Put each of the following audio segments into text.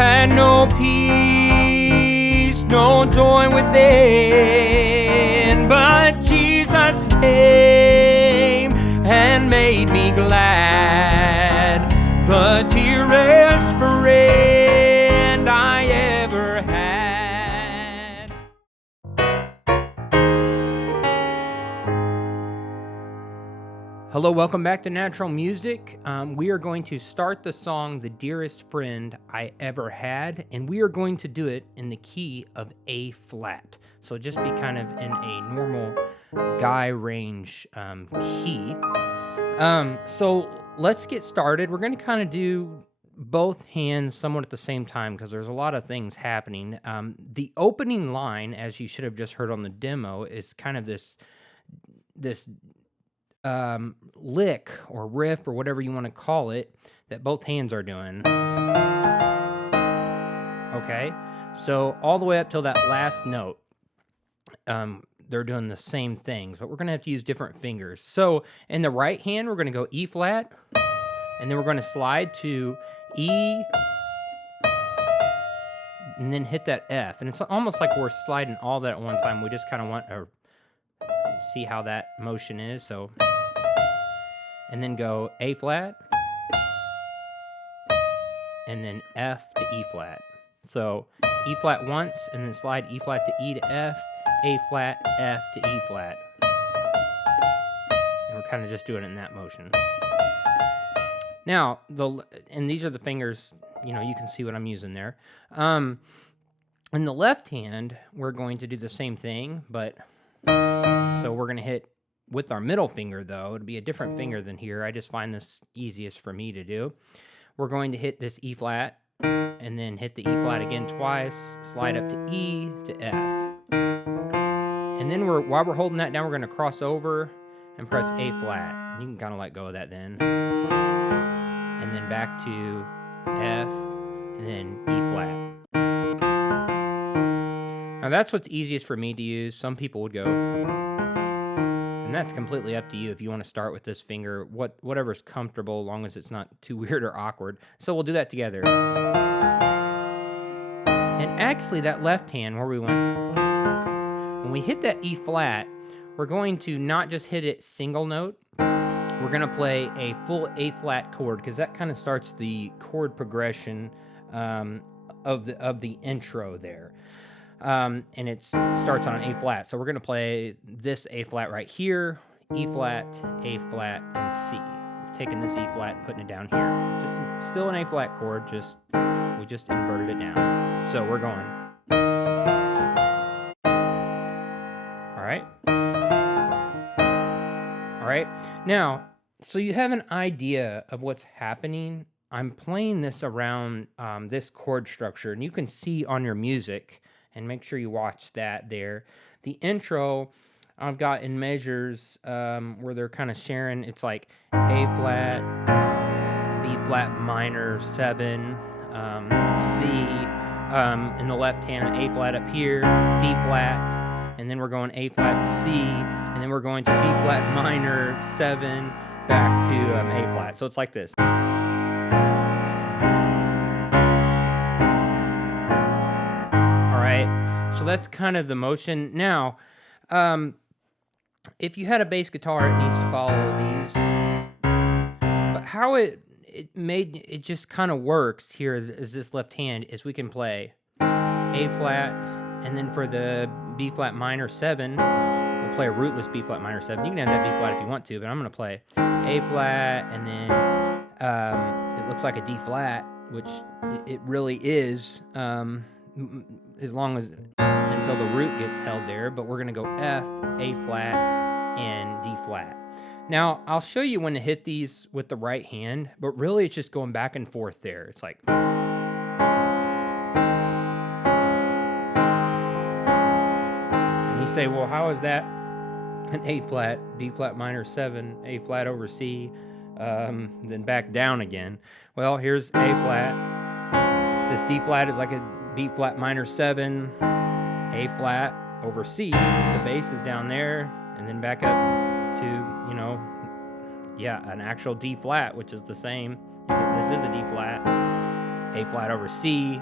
had no peace, no joy within, but Jesus came and made me glad. The dearest friend I ever had. Hello, welcome back to Natural Music. We are going to start the song The Dearest Friend I Ever Had, and we are going to do it in the key of A flat. So just be kind of in a normal guy range key. So let's get started. We're going to kind of do both hands somewhat at the same time because there's a lot of things happening. The opening line, as you should have just heard on the demo, is kind of this lick or riff or whatever you want to call it that both hands are doing. Okay, so all the way up till that last note, they're doing the same things, but we're going to have to use different fingers. So in the right hand, we're going to go E flat, and then we're going to slide to E, and then hit that F. And it's almost like we're sliding all that at one time. We just kind of want to see how that motion is. So, and then go A flat, and then F to E flat. So E flat once, and then slide E flat to E to F, A flat, F to E flat. And we're kind of just doing it in that motion. Now, and these are the fingers, you can see what I'm using there. In the left hand, we're going to do the same thing, but so we're going to hit with our middle finger, though. It'll be a different finger than here. I just find this easiest for me to do. We're going to hit this E flat, and then hit the E flat again twice, slide up to E to F. And then while we're holding that down, we're going to cross over and press A flat. You can kind of let go of that then. And then back to F, and then E flat. Now that's what's easiest for me to use. Some people would go, and that's completely up to you if you want to start with this finger, whatever's comfortable, as long as it's not too weird or awkward. So we'll do that together. And actually that left hand where we went, when we hit that E flat, we're going to not just hit it single note, we're going to play a full A flat chord because that kind of starts the chord progression of the intro there. And it starts on an A flat. So we're going to play this A flat right here, E flat, A flat, and C. We've taken this E flat and putting it down here. Just still an A flat chord, we just inverted it down. So we're going. All right. All right. Now, so you have an idea of what's happening. I'm playing this around this chord structure, and you can see on your music, and make sure you watch that there. The intro, I've got in measures where they're kind of sharing. It's like A flat, B flat minor 7, C, in the left hand, an A flat up here, D flat, and then we're going A flat to C, and then we're going to B flat minor 7, back to A flat. So it's like this. So that's kind of the motion. Now, if you had a bass guitar, it needs to follow these. But how it just kind of works here is this left hand is we can play A flat, and then for the B flat minor 7, we'll play a rootless B flat minor 7. You can have that B flat if you want to, but I'm going to play A flat, and then it looks like a D flat, which it really is. As long as until the root gets held there, but we're going to go F, A flat, and D flat. Now, I'll show you when to hit these with the right hand, but really it's just going back and forth there. It's like, and you say, well, how is that an A flat, B flat minor 7, A flat over C, then back down again? Well, here's A flat. This D flat is like a B flat minor 7, A flat over C. The bass is down there, and then back up to, an actual D flat, which is the same. This is a D flat. A flat over C, B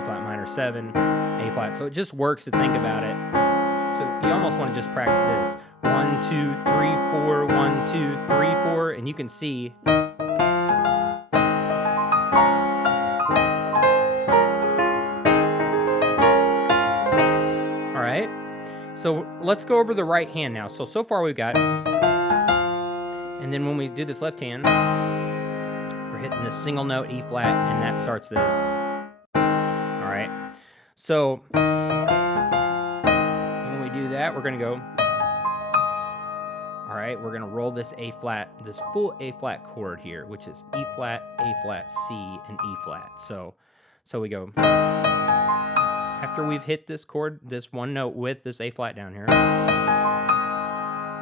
flat minor 7, A flat. So it just works to think about it. So you almost want to just practice this. 1, 2, 3, 4, 1, 2, 3, 4, and you can see. All right. So let's go over the right hand now. So far we've got, and then when we do this left hand, we're hitting this single note E flat, and that starts this. All right. So when we do that, we're going to go. All right, we're going to roll this A flat, this full A flat chord here, which is E flat, A flat, C, and E flat. So we go. After we've hit this chord, this one note with this A flat down here.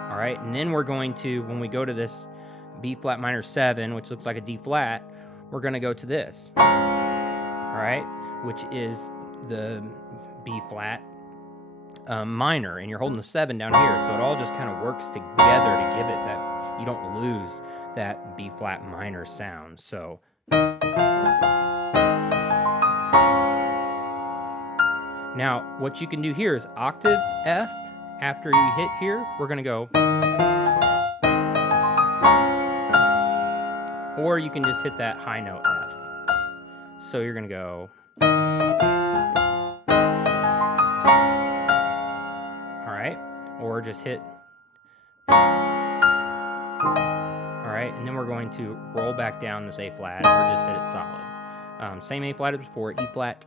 All right, and then we're going to, when we go to this B flat minor 7, which looks like a D flat, we're going to go to this. All right, which is the B flat minor, and you're holding the 7 down here, so it all just kind of works together to give it that, you don't lose that B flat minor sound. So now what you can do here is octave F. After you hit here, we're going to go, or you can just hit that high note F. So you're going to go, all right, or just hit, all right, and then we're going to roll back down this A flat, or just hit it solid. Same A flat as before, E flat,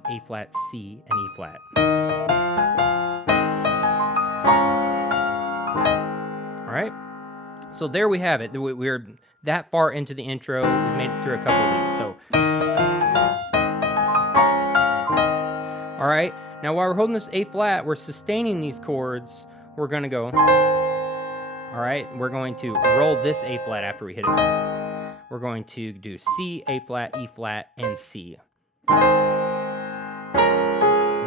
C, and E flat. All right, so there we have it. We're that far into the intro. We've made it through a couple of these. So, all right, now while we're holding this A flat, we're sustaining these chords. We're going to go, all right, we're going to roll this A flat after we hit it. We're going to do C, A flat, E flat, and C. And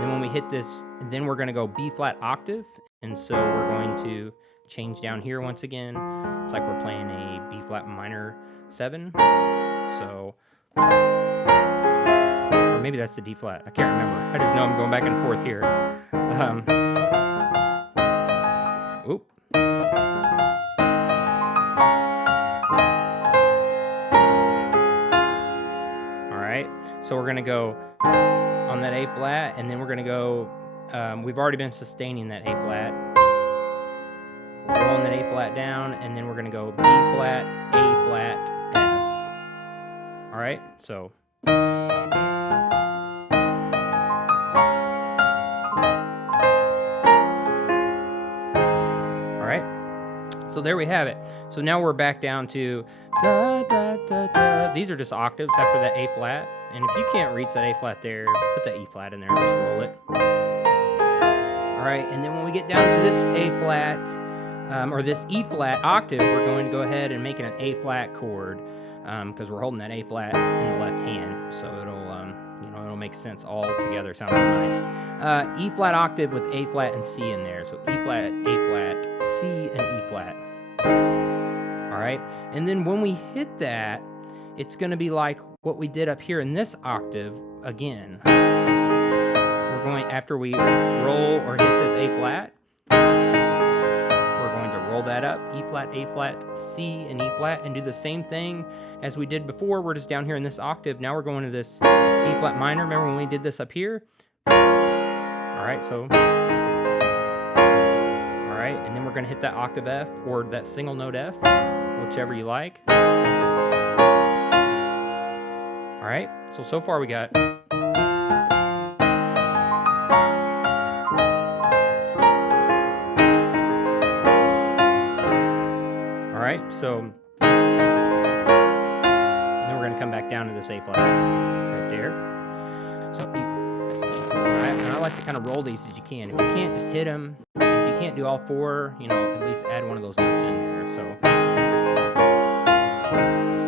then when we hit this, then we're going to go B flat octave. And so we're going to change down here once again. It's like we're playing a B flat minor 7. So, or maybe that's the D flat. I can't remember. I just know I'm going back and forth here. Oop. So we're going to go on that A flat, and then we're going to go, we've already been sustaining that A flat, rolling that A flat down, and then we're going to go B flat, A flat, F. All right, so. All right, so there we have it. So now we're back down to da, da, da, da. These are just octaves after that A flat. And if you can't reach that A flat there, put that E flat in there and just roll it. All right, and then when we get down to this A flat, or this E flat octave, we're going to go ahead and make it an A flat chord, because we're holding that A flat in the left hand, so it'll, it'll make sense all together, sound real nice. E flat octave with A flat and C in there, so E flat, A flat, C, and E flat. All right, and then when we hit that, it's going to be like what we did up here in this octave again. We're going, after we roll or hit this A flat, we're going to roll that up, E flat, A flat, C, and E flat, and do the same thing as we did before. We're just down here in this octave. Now we're going to this E flat minor. Remember when we did this up here? All right, so, all right, and then we're going to hit that octave F or that single note F, whichever you like. All right, so far we got. All right, so, and then we're going to come back down to this A flat right there. So, all right, and I like to kind of roll these as you can. If you can't, just hit them. If you can't do all 4, at least add one of those notes in there. So.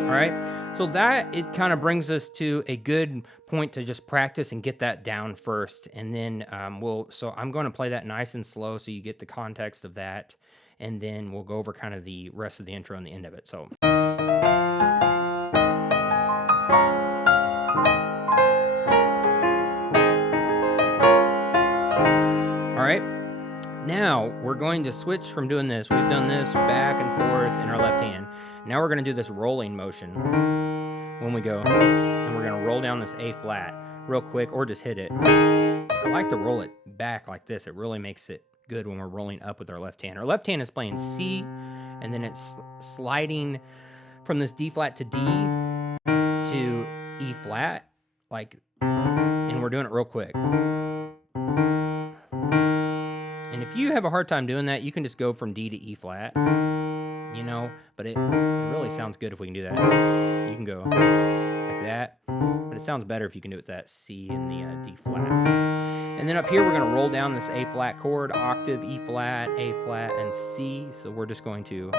All right, so that, it kind of brings us to a good point to just practice and get that down first, and then so I'm going to play that nice and slow so you get the context of that, and then we'll go over kind of the rest of the intro and the end of it. So. Now we're going to switch from doing this. We've done this back and forth in our left hand. Now we're going to do this rolling motion when we go, and we're going to roll down this A flat real quick, or just hit it. I like to roll it back like this. It really makes it good when we're rolling up with our left hand. Our left hand is playing C, and then it's sliding from this D flat to D to E flat, like, and we're doing it real quick. And if you have a hard time doing that, you can just go from D to E flat, you know, but it really sounds good if we can do that. You can go like that, but it sounds better if you can do it with that C and the D flat. And then up here, we're going to roll down this A flat chord, octave, E flat, A flat, and C. So we're just going to,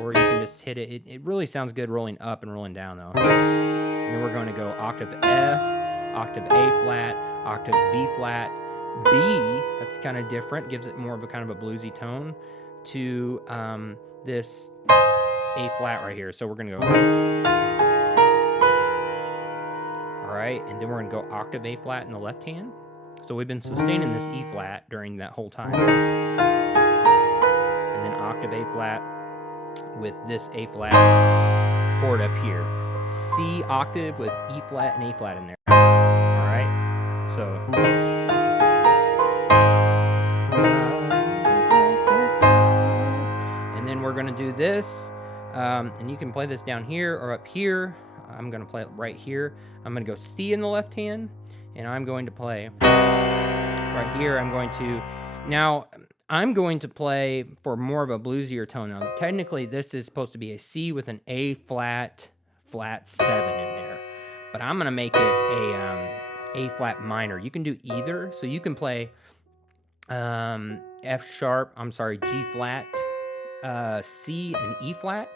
or you can just hit it. It really sounds good rolling up and rolling down though. And then we're going to go octave F, octave A flat, octave B flat, B, that's kind of different, gives it more of a kind of a bluesy tone, to this A flat right here. So we're going to go, all right, and then we're going to go octave A flat in the left hand. So we've been sustaining this E flat during that whole time. And then octave A flat with this A flat chord up here. C octave with E flat and A flat in there. All right, so... and then we're going to do this, and you can play this down here or up here. I'm going to play it right here. I'm going to go C in the left hand, and I'm going to play right here. I'm going to play for more of a bluesier tone. Now, technically, this is supposed to be a C with an A flat, flat 7 in there, but I'm going to make it a flat minor. You can do either, so you can play G flat, C and E flat,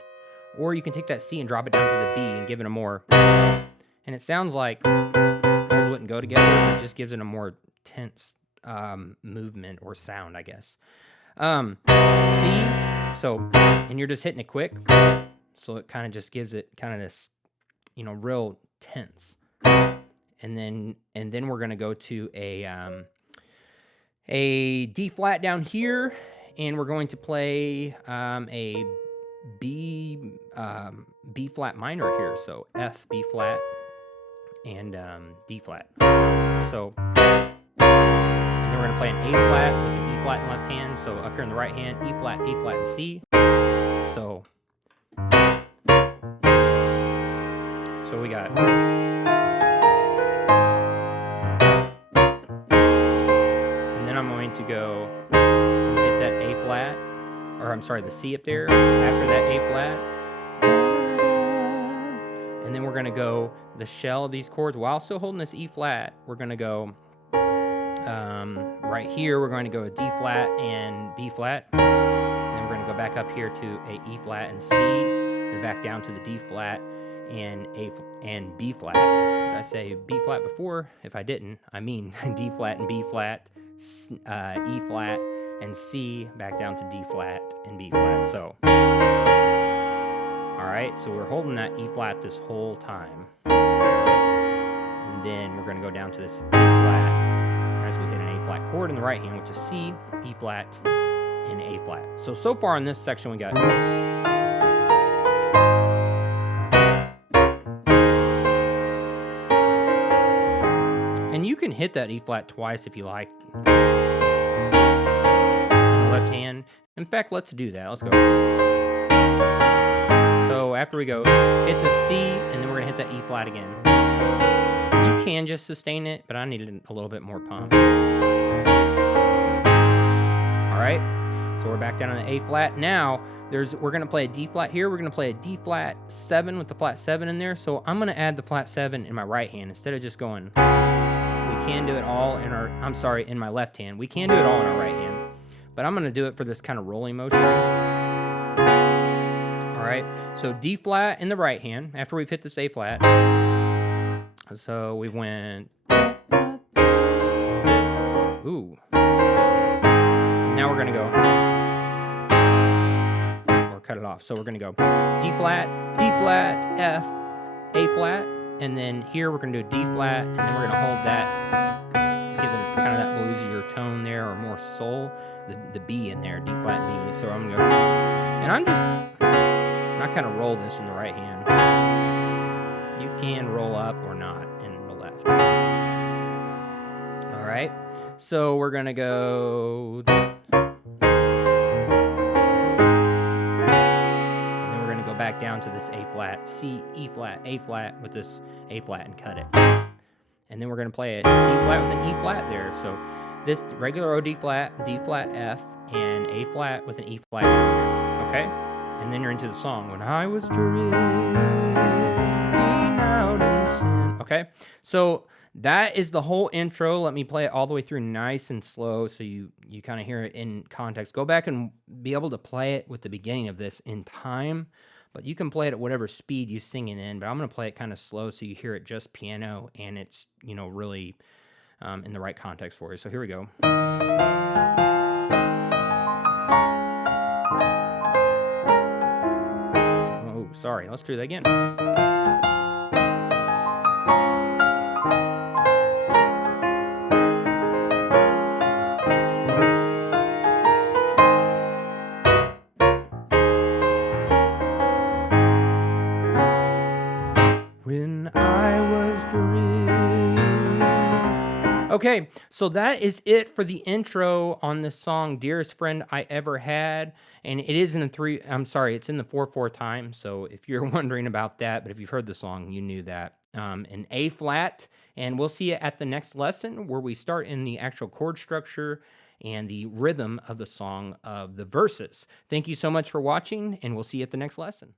or you can take that C and drop it down to the B and give it a more, and it sounds like those wouldn't go together, but it just gives it a more tense movement or sound, I guess. C, so, and you're just hitting it quick, so it kind of just gives it kind of this, you know, real tense. And then we're gonna go to a D flat down here, and we're going to play a B flat minor here. So F, B flat, and D flat. So, and then we're gonna play an A flat with an E flat in left hand. So up here in the right hand, E flat, A flat, and C. So we got. I'm going to go and hit that A flat, or I'm sorry, the C up there after that A flat. And then we're going to go the shell of these chords while still holding this E flat. We're going to go right here, we're going to go a D flat and B flat. And then we're going to go back up here to a E flat and C, and back down to the D flat and B flat. Did I say B flat before? If I didn't, I mean D flat and B flat. E flat and C, back down to D flat and B flat. So, all right, so we're holding that E flat this whole time, and then we're going to go down to this A flat as we hit an A flat chord in the right hand, which is C, E flat, and A flat. So far in this section we got. And you can hit that E flat twice if you like. In the left hand. In fact, let's do that. Let's go. So after we go, hit the C, and then we're going to hit that E flat again. You can just sustain it, but I needed a little bit more pump. All right. So we're back down on the A flat. Now, we're going to play a D flat here. We're going to play a D flat 7 with the flat 7 in there. So I'm going to add the flat 7 in my right hand instead of just going. We can do it all in my left hand. We can do it all in our right hand, but I'm going to do it for this kind of rolling motion. All right, so D flat in the right hand after we've hit this A flat. So we went, ooh. Now we're going to go, or cut it off. So we're going to go D flat, F, A flat. And then here we're going to do a D flat, and then we're going to hold that, give it kind of that bluesier tone there, or more soul, the B in there, D flat B. So I'm gonna go, and I kind of roll this in the right hand. You can roll up or not in the left. All right, so we're gonna go, and then we're gonna go back down to this A flat, C, E flat, A flat with this A flat and cut it. And then we're going to play a D flat with an E flat there. So this regular O D flat, D flat F, and A flat with an E flat down there. Okay? And then you're into the song. When I was drifting out in sin. Okay? So that is the whole intro. Let me play it all the way through nice and slow so you kind of hear it in context. Go back and be able to play it with the beginning of this in time. But you can play it at whatever speed you sing it in, but I'm going to play it kind of slow so you hear it just piano and it's, really in the right context for you. So here we go. Oh, sorry. Let's do that again. When I was dreaming. Okay, so that is it for the intro on this song, Dearest Friend I Ever Had. And it is in the it's in the 4/4 time. So if you're wondering about that, but if you've heard the song, you knew that. An A flat. And we'll see you at the next lesson where we start in the actual chord structure and the rhythm of the song of the verses. Thank you so much for watching, and we'll see you at the next lesson.